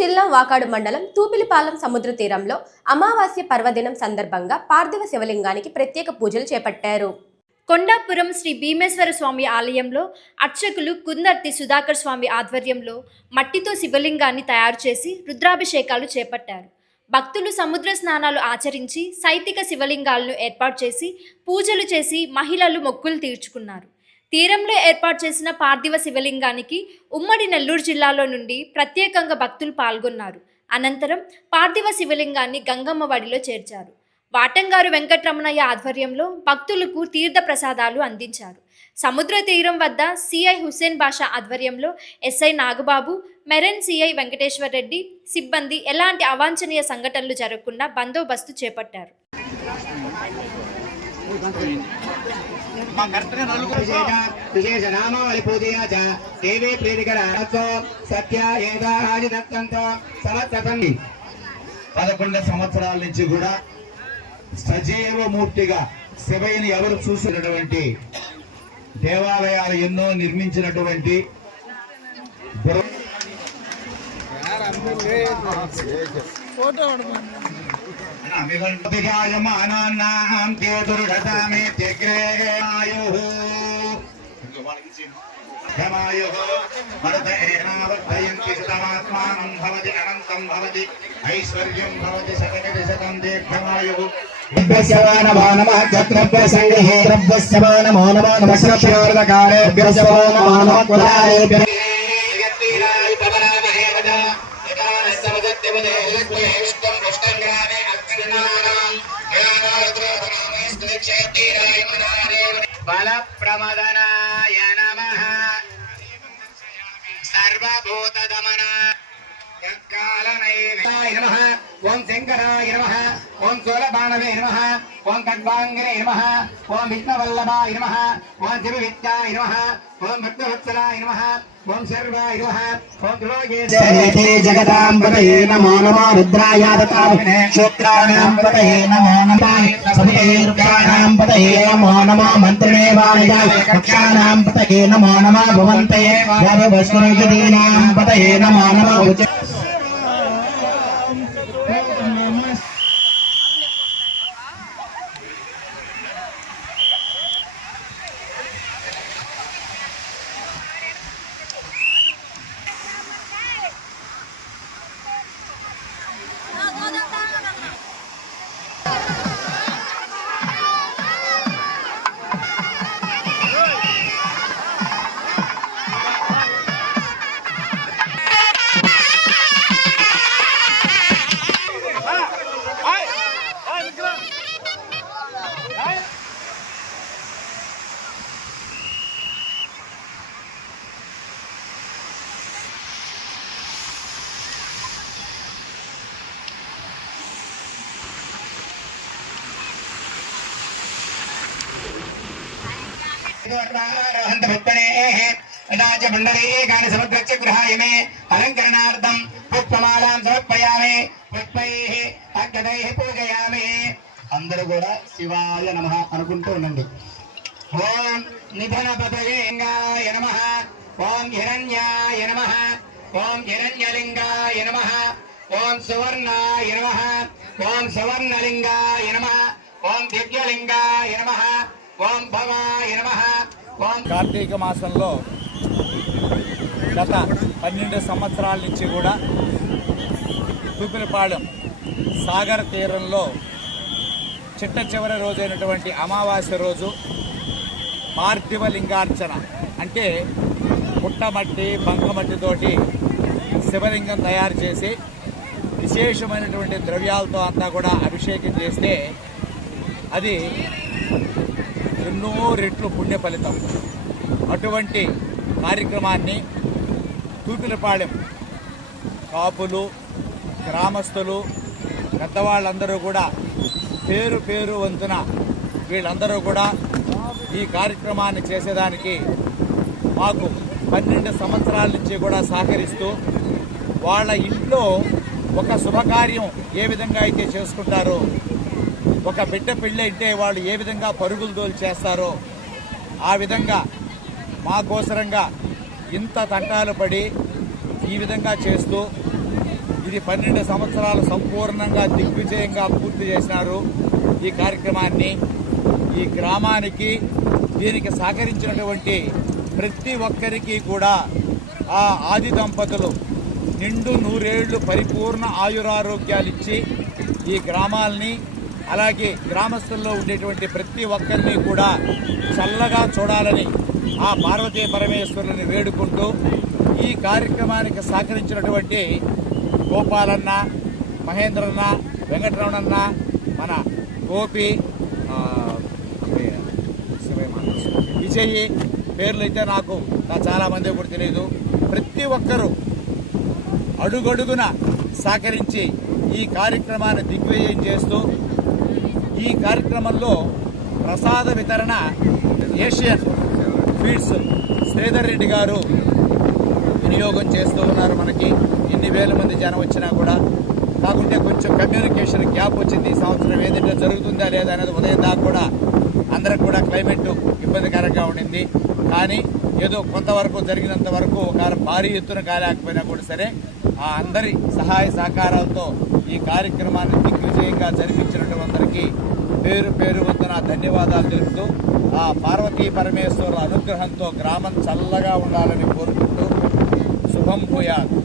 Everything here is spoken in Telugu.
జిల్లా వాకాడు మండలం తూపిలిపాలెం సముద్ర తీరంలో అమావాస్య పర్వదినం సందర్భంగా పార్థివ శివలింగానికి ప్రత్యేక పూజలు చేపట్టారు. కొండాపురం శ్రీ భీమేశ్వర స్వామి ఆలయంలో అర్చకులు కుందర్తి సుధాకర్ స్వామి ఆధ్వర్యంలో మట్టితో శివలింగాన్ని తయారు చేసి రుద్రాభిషేకాలు చేపట్టారు. భక్తులు సముద్ర స్నానాలు ఆచరించి సైతిక శివలింగాలను ఏర్పాటు చేసి పూజలు చేసి మహిళలు మొక్కులు తీర్చుకున్నారు. తీరంలో ఏర్పాటు చేసిన పార్థివ శివలింగానికి ఉమ్మడి నెల్లూరు జిల్లాలో నుండి ప్రత్యేకంగా భక్తులు పాల్గొన్నారు. అనంతరం పార్థివ శివలింగాన్ని గంగమ్మ వడిలో చేర్చారు. వాటంగారు వెంకటరమణయ్య ఆధ్వర్యంలో భక్తులకు తీర్థ ప్రసాదాలు అందించారు. సముద్ర తీరం వద్ద సిఐ హుస్సేన్ బాషా ఆధ్వర్యంలో ఎస్ఐ నాగబాబు మెరన్ సిఐ వెంకటేశ్వర్ రెడ్డి సిబ్బంది ఎలాంటి అవాంఛనీయ సంఘటనలు జరగకుండా బందోబస్తు చేపట్టారు. విశేష నామావళి పూజయ చ దేవీ ప్రీతికర సత్య ఏదారాజిదత్తంతో సమర్థకండి పదకొండు సంవత్సరాల నుంచి కూడా సజీవ మూర్తిగా శివయ్యని ఎవరు చూసినటువంటి దేవాలయాలు ఎన్నో నిర్మించినటువంటి ఫోటో అభివర్ధిగాయమానాన్నాం ద్యోతుర్ఘటామే త్యగ్రేయాయుః. క్షమాయుః మరత ఏనావర్ధయంతి శతమాత్మానం భవతి అనంతం భవతి ఐశ్వర్యం భవతి శతమితి శతం దీర్ఘమాయుః నమో నమ. చక్రభ్య సంగ్రహే ఓం శంకరాయ నమః. ఓం సోలబాణవే నమః. ఓం ఖడ్వాంగనే నమః. ఓం విష్ణవల్లభాయ నమః. ఓం శివవిత్యాయ నమః. ఓం భక్తవత్సలాయ నమః. ఓం శర్వాయ నమః. ఓం త్రిలోకేశే జగదాం పతయే నమో నమో రుద్రాయ దతావినే శుక్రాణాం పతయే నమో నమః సభే రుద్రాణాం పతయే నమో నమో మంత్రిణే వాణిజాయ పతయే నమో నమః భవంతయే పతయే నమో. నమః ఉచ మండలీకాని సముద్రచ్చ గృహాయ మే అలంకరణార్థం పుష్పమాలాం సమర్పయామి. పుష్పై అగ్గదై పూజయామి. అందరూ కూడా శివాయ నమ అనుకుంటూ ఉండండి. ఓం నిధన పదయేంగాయ నమ. ఓం హిరణ్యాయ నమ. ఓం హిరణ్యలింగాయ నమ. ఓం సువర్ణాయ నమ. ఓం సువర్ణలింగాయ నమ. ఓం దివ్యలింగాయ నమ. ఓం భవా కార్తీక మాసంలో గత పన్నెండు సంవత్సరాల నుంచి కూడా తూపిలపాలెం సాగర్ తీరంలో చిట్ట చివరి రోజైనటువంటి అమావాస్య రోజు పార్థివ లింగార్చన అంటే పుట్టమట్టి బంకమట్టితోటి శివలింగం తయారు చేసి విశేషమైనటువంటి ద్రవ్యాలతో అంతా కూడా అభిషేకం చేస్తే అది ఎన్నో రెట్లు పుణ్య ఫలితం. అటువంటి కార్యక్రమాన్ని తూపిలపాలెం కాపులు గ్రామస్తులు పెద్దవాళ్ళందరూ కూడా పేరు పేరు వంతున వీళ్ళందరూ కూడా ఈ కార్యక్రమాన్ని చేసేదానికి మాకు పన్నెండు సంవత్సరాల నుంచి కూడా సహకరిస్తూ వాళ్ళ ఇంట్లో ఒక శుభకార్యం ఏ విధంగా అయితే చేసుకుంటారో ఒక బిడ్డ పెళ్ళి వాళ్ళు ఏ విధంగా పరుగులు తోలు చేస్తారో ఆ విధంగా మాకోసరంగా ఇంత తంటాలు పడి ఈ విధంగా చేస్తూ ఇది పన్నెండు సంవత్సరాలు సంపూర్ణంగా దిగ్విజయంగా పూర్తి చేసినారు ఈ కార్యక్రమాన్ని. ఈ గ్రామానికి దీనికి సహకరించినటువంటి ప్రతి ఒక్కరికి కూడా ఆ ఆది దంపతులు నిండు నూరేళ్ళు పరిపూర్ణ ఆయురారోగ్యాలు ఇచ్చి ఈ గ్రామాల్ని అలాగే గ్రామస్తుల్లో ఉండేటువంటి ప్రతి ఒక్కరిని కూడా చల్లగా చూడాలని ఆ పార్వతీ పరమేశ్వరుని వేడుకుంటూ ఈ కార్యక్రమానికి సహకరించినటువంటి గోపాలన్న మహేంద్రన్న వెంకటరమణన్న మన గోపి విజయ్ పేర్లు అయితే నాకు నా చాలా కూడా తెలియదు. ప్రతి ఒక్కరూ అడుగడుగున సహకరించి ఈ కార్యక్రమాన్ని దిగ్విజయం చేస్తూ ఈ కార్యక్రమంలో ప్రసాద వితరణ ఏషియన్ ఫీడ్స్ శ్రీధర్ రెడ్డి గారు వినియోగం చేస్తూ ఉన్నారు మనకి. ఎన్ని వేల మంది జనం వచ్చినా కూడా కాకుంటే కొంచెం కమ్యూనికేషన్ గ్యాప్ వచ్చింది. ఈ సంవత్సరం ఏదైనా జరుగుతుందా లేదా అనేది ఉదయం దాకా కూడా అందరికి కూడా క్లైమేట్ ఇబ్బందికరంగా ఉండింది. కానీ ఏదో కొంతవరకు జరిగినంత వరకు ఒక భారీ ఎత్తున కాలేకపోయినా కూడా సరే ఆ అందరి సహాయ సహకారాలతో ఈ కార్యక్రమాన్ని దిగ్విజయంగా జరిపించినటువంటి అందరికీ పేరు పేరు వంతున ధన్యవాదాలు తెలుపుతూ ఆ పార్వతీ పరమేశ్వరుల అనుగ్రహంతో గ్రామం చల్లగా ఉండాలని కోరుకుంటూ శుభం భూయాలు